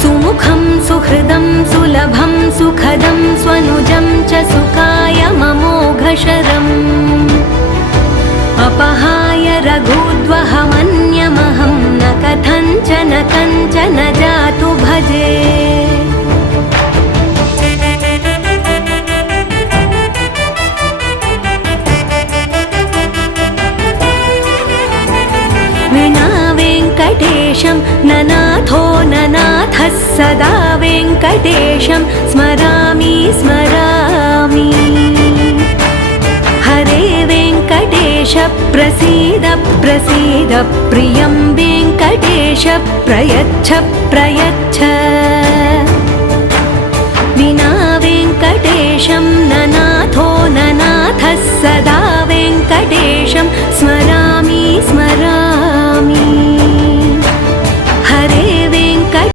सुमुखं सुहृदं सुलभं सुखदं स्वनुजं च सुखाय ममोघशरम् अपहाय रघुद्वहमन्यमहं न कथञ्चन कञ्चन जातु भजे विना वेङ्कटेशं ननाथो ननाथः सदा वेङ्कटेशं स्मरामि स्मरामि हरे वेङ्कटेश प्रसीद प्रसीद प्रियं वेङ्कटेश प्रयच्छ प्रयच्छ विना वेङ्कटेशं ननाथो ननाथः सदा वेङ्कटेशं स्मरामि